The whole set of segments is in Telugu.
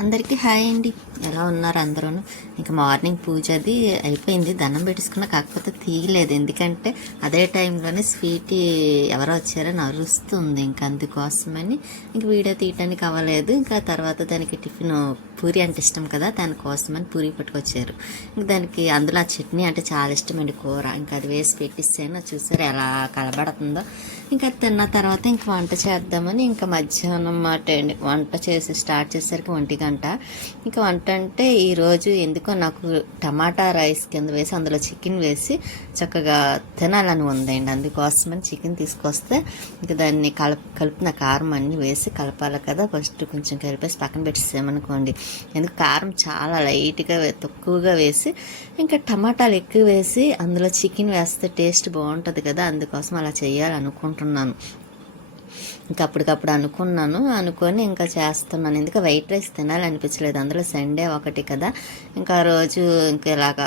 అందరికీ హాయ్ అండి. ఎలా ఉన్నారు అందరూ ఇంకా మార్నింగ్ పూజ అది అయిపోయింది. దండం పెట్టేసుకున్నా కాకపోతే తీయలేదు. ఎందుకంటే అదే టైంలోనే స్వీటీ ఎవరో వచ్చారని అరుస్తుంది ఇంకా అందుకోసమని ఇంక వీడియో తీయటానికి అవ్వలేదు. ఇంకా తర్వాత దానికి టిఫిన్ పూరి అంటే ఇష్టం కదా దానికోసమని పూరి పట్టుకొచ్చారు. ఇంక దానికి అందులో ఆ చట్నీ అంటే చాలా ఇష్టమండి కూర. ఇంకా అది వేసి పెట్టిస్తాను చూసారు ఎలా కలబడుతుందో ఇంకా తిన్న తర్వాత ఇంక వంట చేద్దామని ఇంకా మధ్యాహ్నం మాట అండి వంట చేసి స్టార్ట్ చేసేసరికి ఒంటి గంట. ఇంకా వంట అంటే ఈరోజు ఎందుకో నాకు టమాటా రైస్ కింద వేసి అందులో చికెన్ వేసి చక్కగా తినాలని ఉందండి. అందుకోసమని చికెన్ తీసుకొస్తే ఇంకా దాన్ని కలప కలిపిన కారం అన్నీ వేసి కలపాలి కదా. ఫస్ట్ కొంచెం కలిపేసి పక్కన పెట్టేసామనుకోండి ఎందుకు కారం చాలా లైట్గా తక్కువగా వేసి ఇంకా టమాటాలు ఎక్కువ వేసి అందులో చికెన్ వేస్తే టేస్ట్ బాగుంటుంది కదా. అందుకోసం అలా చేయాలనుకుంటున్నాను. ఇంకా అప్పటికప్పుడు అనుకున్నాను. అనుకొని ఇంకా చేస్తున్నాను. ఎందుకంటే వైట్ రైస్ తినాలనిపించలేదు. అందులో సండే ఒకటి కదా. ఇంకా ఆ రోజు ఇంకా ఇలాగా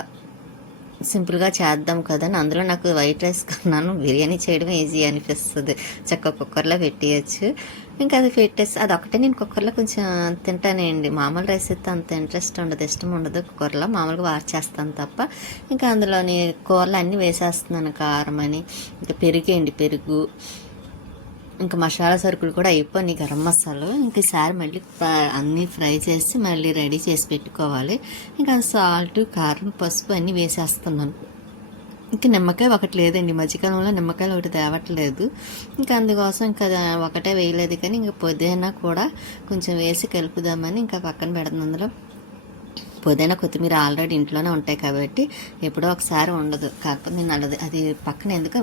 సింపుల్గా చేద్దాం కదా అని అందులో నాకు వైట్ రైస్ కన్నాను. బిర్యానీ చేయడం ఈజీ అనిపిస్తుంది. చక్క కుక్కర్లో పెట్టేయచ్చు. ఇంకా అది పెట్టేసి అది ఒకటే నేను కుక్కర్లో కొంచెం తింటానండి మామూలు రైస్ అయితే అంత ఇంట్రెస్ట్ ఉండదు ఇష్టం ఉండదు కుక్కర్లో. మామూలుగా వార్ చేస్తాను తప్ప. ఇంకా అందులోని కూరలు అన్నీ వేసేస్తున్నాను కారం అని. ఇంకా పెరిగేయండి పెరుగు. ఇంకా మసాలా సరుకులు కూడా అయిపోయినాయి గరం మసాలా ఇంకసారి మళ్ళీ అన్నీ ఫ్రై చేసి మళ్ళీ రెడీ చేసి పెట్టుకోవాలి. ఇంకా సాల్ట్ కారం పసుపు అన్నీ వేసేస్తున్నాను. ఇంకా నిమ్మకాయ ఒకటి లేదండి. మధ్యకాలంలో నిమ్మకాయలు ఒకటి తేవట్లేదు. ఇంకా అందుకోసం ఇంకా అది ఒకటే వేయలేదు. కానీ ఇంకా పుదీనా కూడా కొంచెం వేసి కలుపుదామని ఇంకా పక్కన పెడుతుంది అందులో. పుదీనా కొత్తిమీర ఆల్రెడీ ఇంట్లోనే ఉంటాయి కాబట్టి ఎప్పుడో ఒకసారి ఉండదు. కాకపోతే నేను అది పక్కన ఎందుకు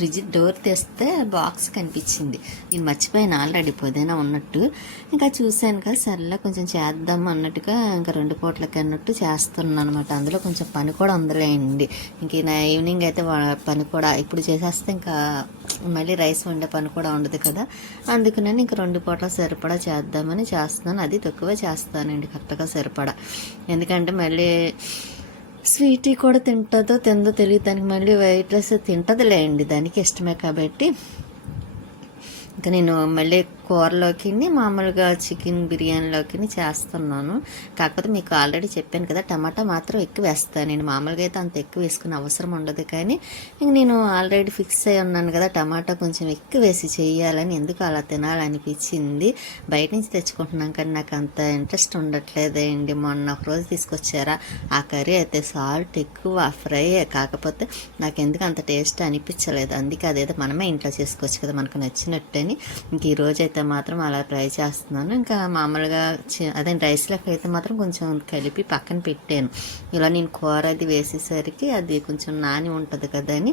ఫ్రిడ్జ్ డోర్ తెస్తే బాక్స్ కనిపించింది. నేను మర్చిపోయాను ఆల్రెడీ పొదైనా ఉన్నట్టు. ఇంకా చూశాను కదా సర్లే కొంచెం చేద్దాం అన్నట్టుగా ఇంకా రెండు పూటలకి అన్నట్టు చేస్తున్నాను అనమాట అందులో కొంచెం పని కూడా ఉందిలేండి. ఇంక నా ఈవినింగ్ అయితే వా- పని కూడా ఇప్పుడు చేసేస్తే ఇంకా మళ్ళీ రైస్ వండే పని కూడా ఉండదు కదా. అందుకనే ఇంక రెండు పూటల సరిపడా చేద్దామని చేస్తున్నాను. అది తక్కువ చేస్తానండి కరెక్ట్గా సరిపడా. ఎందుకంటే మళ్ళీ స్వీట్ కూడా తింటుందో తిందో తెలియదు. దానికి మళ్ళీ వైట్ రైస్ తింటదిలేండి. దానికి ఇష్టమే కాబట్టి. ఇంకా నేను మళ్ళీ కూరలోకి మామూలుగా చికెన్ బిర్యానీలోకి చేస్తున్నాను. కాకపోతే మీకు ఆల్రెడీ చెప్పాను కదా టమాటా మాత్రం ఎక్కువ వేస్తాను. నేను మామూలుగా అయితే అంత ఎక్కువ వేసుకునే అవసరం ఉండదు కానీ ఇంక నేను ఆల్రెడీ ఫిక్స్ అయి ఉన్నాను కదా టమాటా కొంచెం ఎక్కువ వేసి చేయాలని ఎందుకు అలా తినాలనిపించింది. బయట నుంచి తెచ్చుకుంటున్నాం కానీ నాకు అంత ఇంట్రెస్ట్ ఉండట్లేదండి. మొన్న ఒక రోజు తీసుకొచ్చారా ఆ కర్రీ అయితే సాల్ట్ ఎక్కువ ఫ్రై కాకపోతే నాకు ఎందుకు అంత టేస్ట్ అనిపించలేదు. అందుకే అదేదో మనమే ఇంట్లో చేసుకోవచ్చు కదా మనకు కానీ ఇంక ఈ రోజు అయితే మాత్రం అలా ట్రై చేస్తున్నాను. ఇంకా మామూలుగా అదే అదే లెక్క అయితే మాత్రం కొంచెం కలిపి పక్కన పెట్టాను. ఇలా నేను కూర అది వేసేసరికి అది కొంచెం నాని ఉంటుంది కదా అని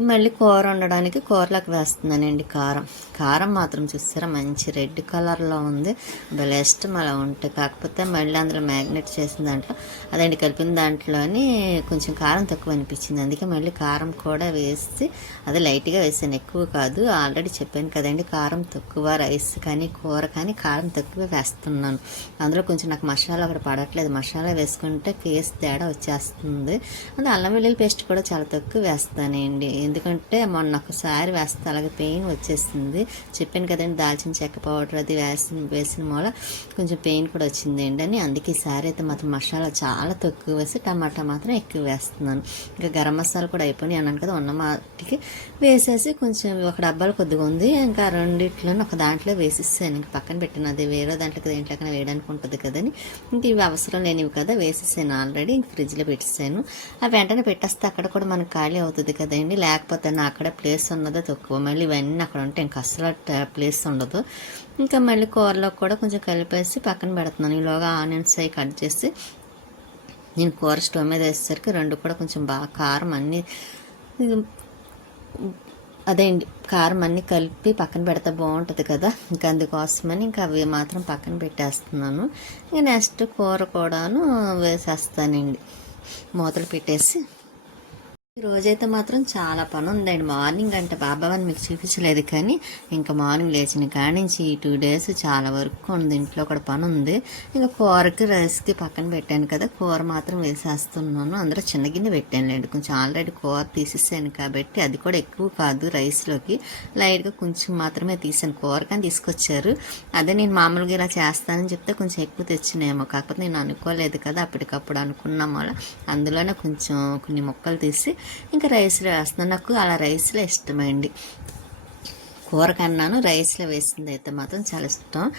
మళ్ళీ కూర వండడానికి కూరలోకి వేస్తున్నానండి కారం. కారం మాత్రం చూస్తారా మంచి రెడ్ కలర్లో ఉంది. భలే ఇష్టం అలా ఉంటే. కాకపోతే మళ్ళీ అందులో మ్యాగ్నెట్ చేసిన దాంట్లో అదండి కలిపిన దాంట్లోని కొంచెం కారం తక్కువ అనిపించింది. అందుకే మళ్ళీ కారం కూడా వేసి అది లైట్గా వేసాను. ఎక్కువ కాదు ఆల్రెడీ చెప్పాను కదండి కారం తక్కువ రైస్ కానీ కూర కానీ కారం తక్కువ వేస్తున్నాను. అందులో కొంచెం నాకు మసాలా ఒకటి పడట్లేదు. మసాలా వేసుకుంటే టేస్ట్ తేడా వచ్చేస్తుంది. అది అల్లం వెల్లుల్లి పేస్ట్ కూడా చాలా తక్కువ వేస్తానండి. ఎందుకంటే మొన్న ఒకసారి వేస్తే అలాగే పెయిన్ వచ్చేసింది. చెప్పాను కదండి దాల్చిన చెక్క పౌడర్ అది వేసిన వేసిన మూల కొంచెం పెయిన్ కూడా వచ్చింది అని. అందుకే ఈసారి అయితే మాత్రం మసాలా చాలా తక్కువ వేసి టమాటా మాత్రం ఎక్కువ వేస్తున్నాను. ఇంకా గరం మసాలా కూడా అయిపోయినాయి అన్నాను కదా ఉన్న మాటికి వేసేసి కొంచెం ఒక డబ్బాలు కొద్దిగా ఉంది. ఇంకా రెండిట్లో ఒక దాంట్లో వేసేసాను. ఇంక పక్కన పెట్టాను అది వేరే దాంట్లో కదా ఇంట్లోకైనా వేయడానికి ఉంటుంది కదని. ఇంక ఇవి అవసరం లేనివి కదా వేసేసాను ఆల్రెడీ. ఇంక ఫ్రిడ్జ్లో పెట్టేసాను. ఆ వెంటనే పెట్టేస్తే అక్కడ కూడా మనకు ఖాళీ అవుతుంది కదండి. లేకపోతే నా అక్కడ ప్లేస్ ఉన్నదో తక్కువ మళ్ళీ ఇవన్నీ అక్కడ ఉంటే ఇంకా అసలు ప్లేస్ ఉండదు. ఇంకా మళ్ళీ కూరలో కూడా కొంచెం కలిపేసి పక్కన పెడుతున్నాను. ఈలోగా ఆనియన్స్ అవి కట్ చేసి నేను కూర స్టవ్ మీద వేసేసరికి రెండు కూడా కొంచెం బాగా కారం అన్నీ అదే అండి కారం అన్నీ కలిపి పక్కన పెడితే బాగుంటుంది కదా. ఇంకా అందుకోసమని ఇంకా అవి మాత్రం పక్కన పెట్టేస్తున్నాను. ఇంకా నెక్స్ట్ కూర కూడాను వేసేస్తానండి. మూతలు పెట్టేసి రోజైతే మాత్రం చాలా పని ఉందండి మార్నింగ్ అంటే బాబావని మీకు చూపించలేదు కానీ ఇంకా మార్నింగ్ లేచిన కాడి నుంచి టూ డేస్ చాలా వర్క్ ఉంది. ఇంట్లో కూడా పని ఉంది ఇంకా కూరకి రైస్కి పక్కన పెట్టాను కదా కూర మాత్రం వేసేస్తున్నాను. అందులో చిన్న గిన్నె పెట్టానులేండి. కొంచెం ఆల్రెడీ కూర తీసేసాను కాబట్టి అది కూడా ఎక్కువ కాదు రైస్లోకి. లైట్గా కొంచెం మాత్రమే తీసాను. కూర కానీ తీసుకొచ్చారు. అదే నేను మామూలుగా ఇలా చేస్తానని చెప్తే కొంచెం ఎక్కువ తెచ్చినేమో. కాకపోతే నేను అనుకోలేదు కదా అప్పటికప్పుడు అనుకున్నాం వల్ల అందులోనే కొంచెం కొన్ని ముక్కలు తీసి ఇంకా రైస్లో వేస్తున్నాను నాకు అలా రైస్లో ఇష్టమండి. కూర కన్నాను రైస్లో వేసింది అయితే మాత్రం చాలా ఇష్టం.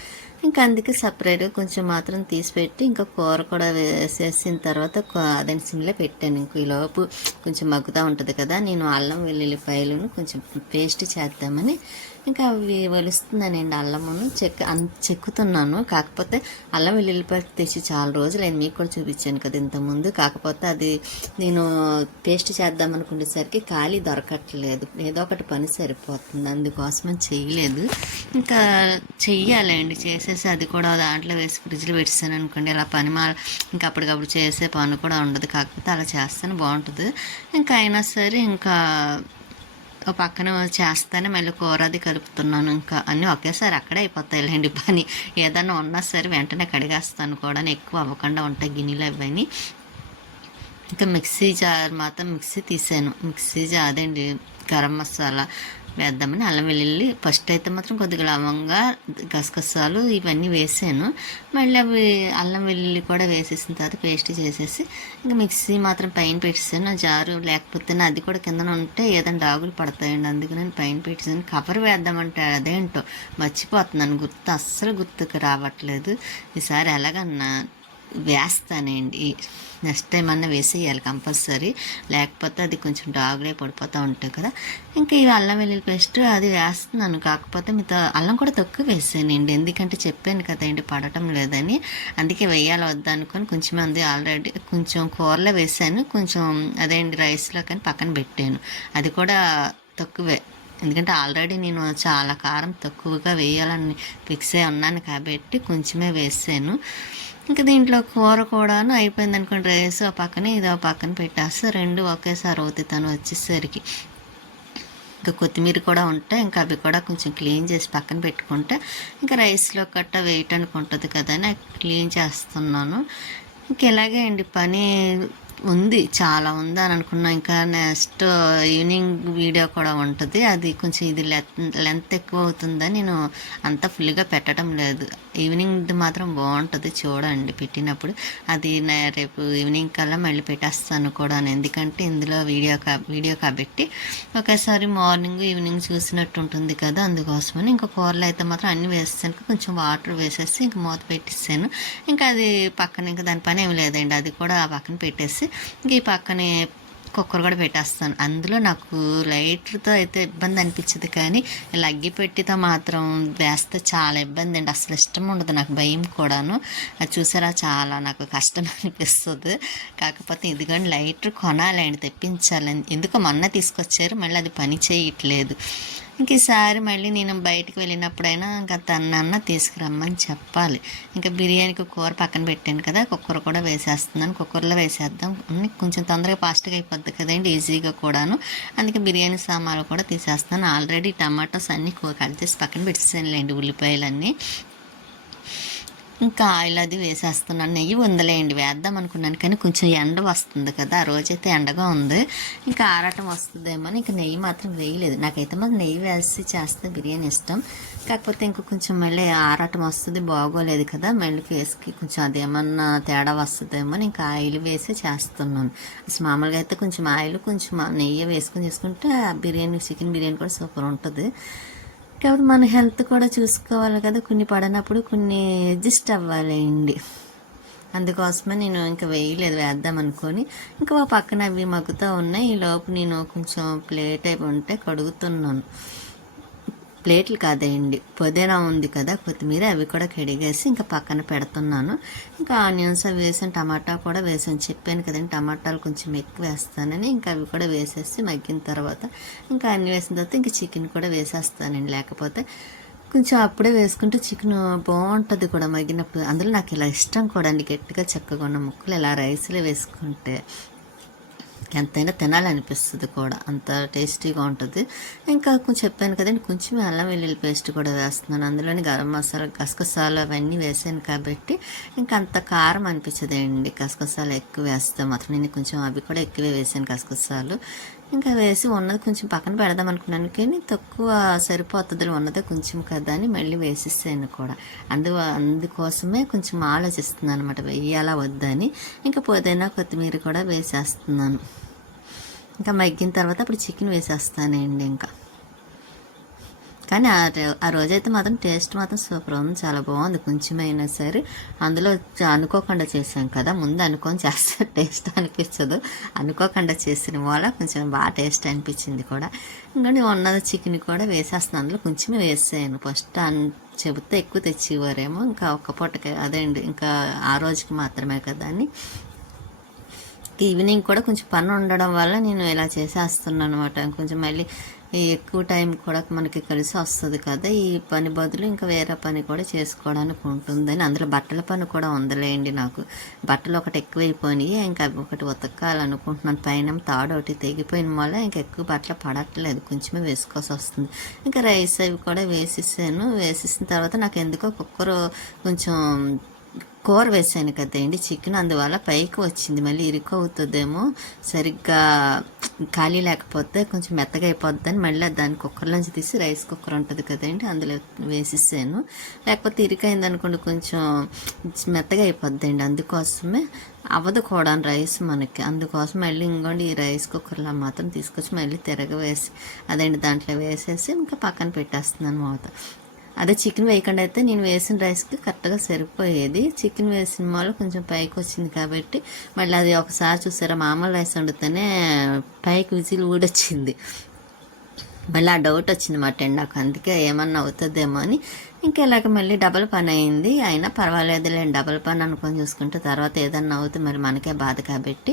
ఇంకా అందుకే సపరేట్గా కొంచెం మాత్రం తీసి పెట్టి ఇంకా కూర కూడా వేసేసిన తర్వాత కొ- అదే సిమ్లో పెట్టాను. ఇంక ఈలోపు కొంచెం మగ్గుతూ ఉంటుంది కదా నేను అల్లం వెల్లుల్లిపాయలను కొంచెం పేస్ట్ చేద్దామని ఇంకా అవి వలుస్తున్నానండి అల్లమును చెక్ అన్ చెక్కుతున్నాను. కాకపోతే అల్లం వెల్లుల్లిపాయ తెచ్చి చాలా రోజులు మీకు కూడా చూపించాను కదా ఇంతకుముందు. కాకపోతే అది నేను పేస్ట్ చేద్దాం అనుకునేసరికి ఖాళీ దొరకట్లేదు. ఏదో ఒకటి పని సరిపోతుంది. అందుకోసమని చేయలేదు. ఇంకా చెయ్యాలండి. చేసేసి అది కూడా దాంట్లో వేసి ఫ్రిడ్జ్లో పెట్టాను అనుకోండి. ఇలా పని మా ఇంకా అప్పటికప్పుడు చేసే పని కూడా ఉండదు. కాకపోతే అలా చేస్తేనే. బాగుంటుంది. ఇంకా అయినా సరే ఇంకా ఓ పక్కన చేస్తానే మళ్ళీ కూర అది కలుపుతున్నాను ఇంకా. అన్నీ ఒకేసారి అక్కడే అయిపోతాయి లేండి పని. ఏదన్నా ఉన్నా సరే వెంటనే కడిగేస్తాను కూడా. ఎక్కువ అవ్వకుండా ఉంటాయి గిన్నెలు అవన్నీ ఇంకా మిక్సీ జార్ మాత్రం మిక్సీ తీసాను. మిక్సీ జార్ అదండి? గరం మసాలా. వేద్దామని అల్లం వెల్లుల్లి ఫస్ట్ అయితే మాత్రం కొద్దిగా లవంగా గసగసాలు ఇవన్నీ వేసాను. మళ్ళీ అవి అల్లం వెల్లుల్లి కూడా వేసేసిన తర్వాత పేస్ట్ చేసేసి ఇంకా మిక్సీ మాత్రం పైన పెట్టేసాను. జారు లేకపోతే అది కూడా కిందన ఉంటే ఏదైనా డాగులు పడతాయండి. అందుకు నేను పైన పెట్టేసాను. కవర్ వేద్దామంటే అదేంటో మర్చిపోతున్నాను. గుర్తు అస్సలు గుర్తుకు రావట్లేదు. ఈసారి ఎలాగన్నా వేస్తానండి. నెక్స్ట్ టైం అన్న వేసేయాలి కంపల్సరీ. లేకపోతే అది కొంచెం డాగ్లే పడిపోతూ ఉంటాయి కదా. ఇంకా ఈ అల్లం వెల్లుల్లి పేస్ట్ అది వేస్తున్నాను. కాకపోతే మీతో అల్లం కూడా తక్కువ వేసానండి. ఎందుకంటే చెప్పాను కదండి పడటం లేదని. అందుకే వేయాలి వద్దా అనుకొని కొంచెం అంది ఆల్రెడీ కొంచెం కూరలో వేసాను. కొంచెం అదేంటి రైస్లో కానీ పక్కన పెట్టాను. అది కూడా తక్కువే. ఎందుకంటే ఆల్రెడీ నేను చాలా కారం తక్కువగా వేయాలని ఫిక్స్ అయి ఉన్నాను కాబట్టి కొంచెమే వేసాను. ఇంకా దీంట్లో కూర కూడాను అయిపోయింది అనుకోండి రైస్ ఆ పక్కన ఇది ఆ పక్కన పెట్టేస్తే రెండు ఒకేసారి అవుతాయి తను వచ్చేసరికి. ఇంకా కొత్తిమీర కూడా ఉంటే ఇంకా అవి కూడా కొంచెం క్లీన్ చేసి పక్కన పెట్టుకుంటే ఇంకా రైస్లో కట్ట వేయటానికి ఉంటుంది కదా అని క్లీన్ చేస్తున్నాను. ఇంక ఇలాగే అండి పని? ఉంది చాలా ఉంది అని అనుకున్నా. ఇంకా నెక్స్ట్ ఈవినింగ్ వీడియో కూడా ఉంటుంది. అది కొంచెం ఇది లెంత్ ఎక్కువ అవుతుందని నేను అంత ఫుల్గా పెట్టడం లేదు. ఈవినింగ్ మాత్రం బాగుంటుంది చూడండి. పెట్టినప్పుడు అది రేపు ఈవినింగ్ కల్లా మళ్ళీ పెట్టేస్తాను కూడా ఎందుకంటే ఇందులో వీడియో కా వీడియో కాబట్టి ఒకేసారి మార్నింగ్ ఈవినింగ్ చూసినట్టు ఉంటుంది కదా అందుకోసమని ఇంకా కూరలు అయితే మాత్రం అన్ని వేస్తాను కొంచెం వాటర్ వేసేసి ఇంకా మూత పెట్టేసాను. ఇంకా అది పక్కన ఇంకా దాని పని ఏమి లేదండి. అది కూడా ఆ పక్కన పెట్టేసి ఇంక ఈ పక్కనే కుక్కర్ కూడా పెట్టేస్తాను. అందులో నాకు లైటర్తో అయితే ఇబ్బంది అనిపించదు కానీ ఇలా అగ్గిపెట్టితో మాత్రం వేస్తే చాలా ఇబ్బంది అండి. అసలు ఇష్టం ఉండదు నాకు భయం కూడాను. అది చూసారా చాలా నాకు కష్టం అనిపిస్తుంది. కాకపోతే ఇదిగోండి లైటర్ కొనాలండి తెప్పించాలని. ఎందుకో మొన్న తీసుకొచ్చారు మళ్ళీ అది పని చేయట్లేదు. ఇంక ఈసారి మళ్ళీ నేను బయటకు వెళ్ళినప్పుడైనా ఇంకా తనన్న తీసుకురమ్మని చెప్పాలి. ఇంకా బిర్యానీకి కూర పక్కన పెట్టాను కదా కుక్కర్ కూడా వేసేస్తున్నాను. కుక్కర్లో వేసేద్దాం. కొంచెం తొందరగా ఫాస్ట్గా అయిపోద్ది కదండి ఈజీగా కూడాను. అందుకే బిర్యానీ సామాన్లు కూడా తీసేస్తాను ఆల్రెడీ టమాటోస్ అన్నీ కట్ చేసి పక్కన పెట్టేసానులేండి ఉల్లిపాయలన్నీ. ఇంకా ఆయిల్ అది వేసేస్తున్నాను. నెయ్యి ఉందలేండి వేద్దాం అనుకున్నాను కానీ కొంచెం ఎండ వస్తుంది కదా ఆ రోజైతే ఎండగా ఉంది. ఇంకా ఆరాటం వస్తుందేమో అని ఇంకా నెయ్యి మాత్రం వేయలేదు. నాకైతే మాకు నెయ్యి వేసి చేస్తే బిర్యానీ ఇష్టం. కాకపోతే ఇంకా కొంచెం మళ్ళీ ఆరాటం వస్తుంది బాగోలేదు కదా మళ్ళీ ఫేస్కి కొంచెం అదేమన్నా తేడా వస్తుందేమో అని ఇంకా ఆయిల్ వేసి చేస్తున్నాను. అసలు మామూలుగా అయితే కొంచెం ఆయిల్ కొంచెం నెయ్యి వేసుకొని చేసుకుంటే ఆ బిర్యానీ చికెన్ బిర్యానీ కూడా సూపర్ ఉంటుంది. కాబట్టి మన హెల్త్ కూడా చూసుకోవాలి కదా. కొన్ని పడినప్పుడు కొన్ని అడ్జస్ట్ అవ్వాలండి. అందుకోసమే నేను ఇంకా వేయలేదు వేద్దాం అనుకొని. ఇంకా మా పక్కన అవి మగ్గుతూ ఉన్నాయి. ఈ లోపు నేను కొంచెం ప్లేట్ అయి ఉంటే కడుగుతున్నాను. ప్లేట్లు కాదేయండి పుదీనా ఉంది కదా కొత్తిమీర అవి కూడా కడిగేసి ఇంకా పక్కన పెడుతున్నాను. ఇంకా ఆనియన్స్ అవి వేసాను టమాటా కూడా వేసాను. చెప్పాను కదండి టమాటాలు కొంచెం ఎక్కువ వేస్తానని. ఇంకా అవి కూడా వేసేసి మగ్గిన తర్వాత ఇంకా అన్ని వేసిన తర్వాత ఇంకా చికెన్ కూడా వేసేస్తానండి. లేకపోతే కొంచెం అప్పుడే వేసుకుంటే చికెన్ బాగుంటుంది కూడా మగ్గినప్పుడు. అందులో నాకు ఇలా ఇష్టం కూడా అండి గట్టిగా చక్కగా ఉన్న ముక్కలు ఇలా రైస్లో వేసుకుంటే. ఎంతైనా తినాలనిపిస్తుంది కూడా. అంత టేస్టీగా ఉంటుంది. ఇంకా కొంచెం చెప్పాను కదండి కొంచెం అల్లం వెల్లుల్లి పేస్ట్ కూడా వేస్తున్నాను. అందులోని గరం మసాలా గసగసాలు అవన్నీ వేసాను కాబట్టి ఇంకా అంత కారం అనిపించదండి. గసగసాలు ఎక్కువ వేస్తే మాత్రం నేను కొంచెం అవి కూడా ఎక్కువే వేసాను గసగసాలు. ఇంకా వేసి ఉన్నది కొంచెం పక్కన పెడదాం అనుకున్నాను. కానీ తక్కువ సరిపోతుంది ఉన్నదే కొంచెం కదా అని మళ్ళీ వేసేసాను కూడా. అందు అందుకోసమే కొంచెం ఆలోచిస్తున్నాను అనమాట వెయ్యాలా వద్దని ఇంకా పోదైనా కొత్తిమీర కూడా వేసేస్తున్నాను. ఇంకా మగ్గిన తర్వాత అప్పుడు చికెన్ వేసేస్తానండి ఇంకా. కానీ ఆ రో- ఆ రోజైతే మాత్రం టేస్ట్ మాత్రం సూపర్ ఉంది. చాలా బాగుంది. కొంచెమైనా సరే అందులో అనుకోకుండా చేసాం కదా. ముందు అనుకొని చేస్తే టేస్ట్ అనిపించదు. అనుకోకుండా చేసిన వల్ల కొంచెం బాగా టేస్ట్ అనిపించింది కూడా. ఇంకా ఉన్నది చికెన్ కూడా వేసేస్తున్నాను అందులో కొంచెమే వేసాను ఫస్ట్ అన్ చెబితే ఎక్కువ తెచ్చేవారేమో. ఇంకా ఒక్క పూటకి అదే అండి. ఇంకా ఆ రోజుకి మాత్రమే కదా అని. ఈవినింగ్ కూడా కొంచెం పని ఉండడం వల్ల నేను ఇలా చేసేస్తున్నాను అనమాట కొంచెం మళ్ళీ ఎక్కువ టైం కూడా మనకి కలిసి వస్తుంది కదా ఈ పని బదులు ఇంకా వేరే పని కూడా చేసుకోవడానికి ఉంటుందని. అందులో బట్టల పని కూడా ఉందలేండి నాకు. బట్టలు ఒకటి ఎక్కువైపోయినాయి ఇంకా అవి ఒకటి ఉతకాలనుకుంటున్నాను. పైన తాడు ఒకటి తెగిపోయిన వల్ల ఇంకా ఎక్కువ బట్టలు పడట్లేదు కొంచెమే వేసుకోవాల్సి వస్తుంది. ఇంకా రైస్ అవి కూడా వేసేసాను. వేసేసిన తర్వాత నాకు ఎందుకో కుక్కర్ కొంచెం కూర వేసాను కదండి చికెన్ అందువల్ల పైకి వచ్చింది. మళ్ళీ ఇరుకు అవుతుందేమో సరిగ్గా ఖాళీ లేకపోతే కొంచెం మెత్తగా అయిపోద్దని మళ్ళీ దాన్ని కుక్కర్లోంచి తీసి రైస్ కుక్కర్ ఉంటుంది కదండి అందులో వేసేసాను. లేకపోతే ఇరుకైంది అనుకోండి కొంచెం మెత్తగా అయిపోద్దండి. అందుకోసమే అవ్వదు కూడా రైస్ మనకి. అందుకోసం మళ్ళీ ఇంకోండి ఈ రైస్ కుక్కర్లో మాత్రం తీసుకొచ్చి మళ్ళీ తిరగవేసి అదండి దాంట్లో వేసేసి ఇంకా పక్కన పెట్టేస్తున్నాను అనమాట అదే చికెన్ వేయకుండా అయితే నేను వేసిన రైస్కి కరెక్ట్గా సరిపోయేది. చికెన్ వేసిన వాళ్ళు కొంచెం పైకి వచ్చింది కాబట్టి మళ్ళీ అది ఒకసారి చూసారా మామూలు రైస్ వండితేనే పైకి విజిల్ ఊడొచ్చింది. మళ్ళీ ఆ డౌట్ వచ్చింది మా నాకు. అందుకే ఏమన్నా అవుతుందేమో అని ఇంకా ఇలాగ మళ్ళీ డబల్ పని అయింది. అయినా పర్వాలేదులే డబల్ పని అనుకొని చూసుకుంటే తర్వాత ఏదన్నా అవుతే మరి మనకే బాధ కాబట్టి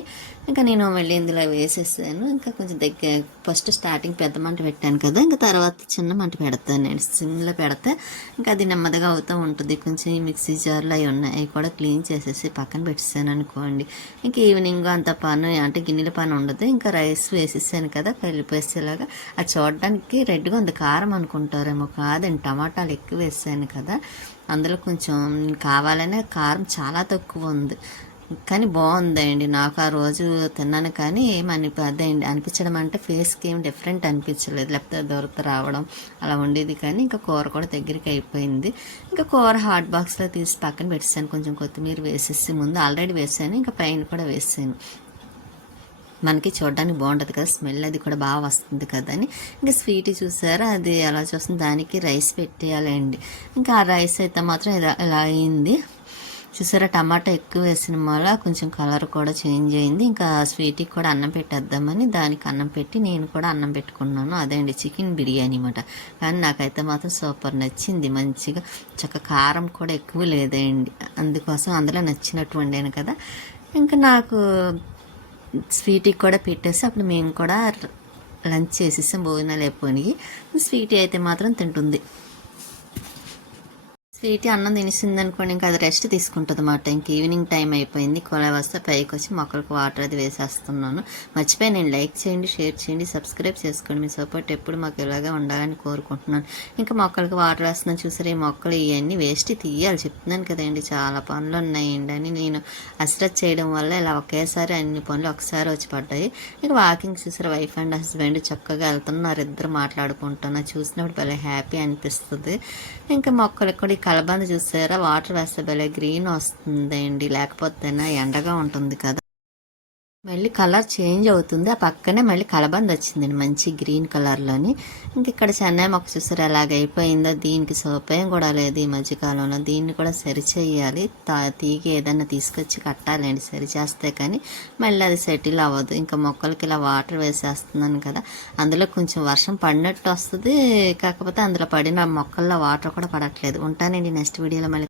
ఇంకా నేను మళ్ళీ ఇందులో వేసేసాను. ఇంకా కొంచెం దగ్గర ఫస్ట్ స్టార్టింగ్ పెద్ద మంట పెట్టాను కదా ఇంకా తర్వాత చిన్న మంట పెడతాను నేను. సిమ్లో పెడితే ఇంకా అది నెమ్మదిగా అవుతూ ఉంటుంది. కొంచెం మిక్సీ జార్లు అవి ఉన్నాయి అవి కూడా క్లీన్ చేసేసి పక్కన పెట్టేసాను అనుకోండి. ఇంకా ఈవినింగ్ అంత పని అంటే గిన్నెల పని ఉండదు. ఇంకా రైస్ వేసేసాను కదా కలిపేసేలాగా. అది చూడడానికి రెడ్గా ఉంది. కారం అనుకుంటారేమో కాదండి టమాటాలు ఎక్కువ చేశాను కదా. అందులో కొంచెం కావాలనే కారం చాలా తక్కువ ఉంది. కానీ బాగుందండి. నాకు ఆ రోజు తిన్నాను కానీ ఏం అనిపి అదే అనిపించడం అంటే ఫేస్కి ఏం డిఫరెంట్ అనిపించలేదు. లేకపోతే దొరక రావడం అలా ఉండేది కానీ ఇంకా కూర కూడా దగ్గరికి అయిపోయింది. ఇంకా కూర హాట్ బాక్స్లో తీసి పక్కన పెట్టేసాను కొంచెం కొత్తిమీర వేసేసి ముందు ఆల్రెడీ వేసాను. ఇంకా పైన కూడా వేసాను. మనకి చూడడానికి బాగుంటుంది కదా స్మెల్ అది కూడా బాగా వస్తుంది కదా అని. ఇంకా స్వీట్ చూసారా అది ఎలా చూస్తుంది దానికి రైస్ పెట్టేయాలండి. ఇంకా ఆ రైస్ అయితే మాత్రం ఇలా ఇలా అయింది? చూసారా టమాటా ఎక్కువ వేసిన వల్ల కొంచెం కలర్ కూడా చేంజ్ అయింది. ఇంకా స్వీట్కి కూడా అన్నం పెట్టేద్దామని దానికి అన్నం పెట్టి నేను కూడా అన్నం పెట్టుకున్నాను. అదే అండి చికెన్ బిర్యానీ అనమాట కానీ నాకైతే మాత్రం సూపర్ నచ్చింది మంచిగా. చక్క కారం కూడా ఎక్కువ లేదండి. అందుకోసం అందులో నచ్చినట్టు వండాను కదా. ఇంకా నాకు స్వీట్కి కూడా పెట్టేసి అప్పుడు మేము కూడా లంచ్ చేసేసాం భోజనాలు అయిపోయినాయి. స్వీట్ అయితే మాత్రం తింటుంది. స్వీట్ అన్నం తినేసింది అనుకోండి ఇంకా అది రెస్ట్ తీసుకుంటుంది అన్నమాట ఇంక ఈవినింగ్ టైం అయిపోయింది. కొల వస్తే పైకి వచ్చి మొక్కలకు వాటర్ అది వేసేస్తున్నాను. మర్చిపోయి నేను లైక్ చేయండి షేర్ చేయండి సబ్స్క్రైబ్ చేసుకోండి. మీ సపోర్ట్ ఎప్పుడు మాకు ఇలాగే ఉండాలని కోరుకుంటున్నాను. ఇంకా మొక్కలకు వాటర్ వేస్తున్నాను. చూసారు ఈ మొక్కలు ఇవన్నీ వేస్ట్ తీయాలి. చెప్తున్నాను కదండి చాలా పనులు ఉన్నాయండి అని నేను అసరత్ చేయడం వల్ల ఇలా ఒకేసారి అన్ని పనులు ఒకసారి వచ్చి పడ్డాయి. ఇక వాకింగ్ చూసారు వైఫ్ అండ్ హస్బెండ్ చక్కగా వెళ్తున్నారు. ఇద్దరు మాట్లాడుకుంటున్నారు. చూసినప్పుడు భలే హ్యాపీ అనిపిస్తుంది. ఇంకా మొక్కలకు కూడా కలబంద చూసారా? వాటర్ వేస్తే భలే గ్రీన్ వస్తుందండి. లేకపోతేనా ఎండగా ఉంటుంది కదా. మళ్ళీ కలర్ చేంజ్ అవుతుంది. ఆ పక్కనే మళ్ళీ కలబంద వచ్చిందండి మంచి గ్రీన్ కలర్లోని. ఇంక ఇక్కడ చెన్నై మొక్క చూసారు? ఎలాగ అయిపోయిందో? దీనికి సోపయం కూడా లేదు ఈ మధ్యకాలంలో. దీన్ని కూడా సరిచేయాలి తా తీగి ఏదైనా తీసుకొచ్చి కట్టాలండి. సరిచేస్తే కానీ మళ్ళీ అది సెటిల్ అవ్వదు. ఇంకా మొక్కలకి ఇలా వాటర్ వేసేస్తున్నాను కదా. అందులో కొంచెం వర్షం పడినట్టు వస్తుంది. కాకపోతే అందులో పడిన మొక్కల్లో వాటర్ కూడా పడట్లేదు. ఉంటానండి. నెక్స్ట్ వీడియోలో మళ్ళీ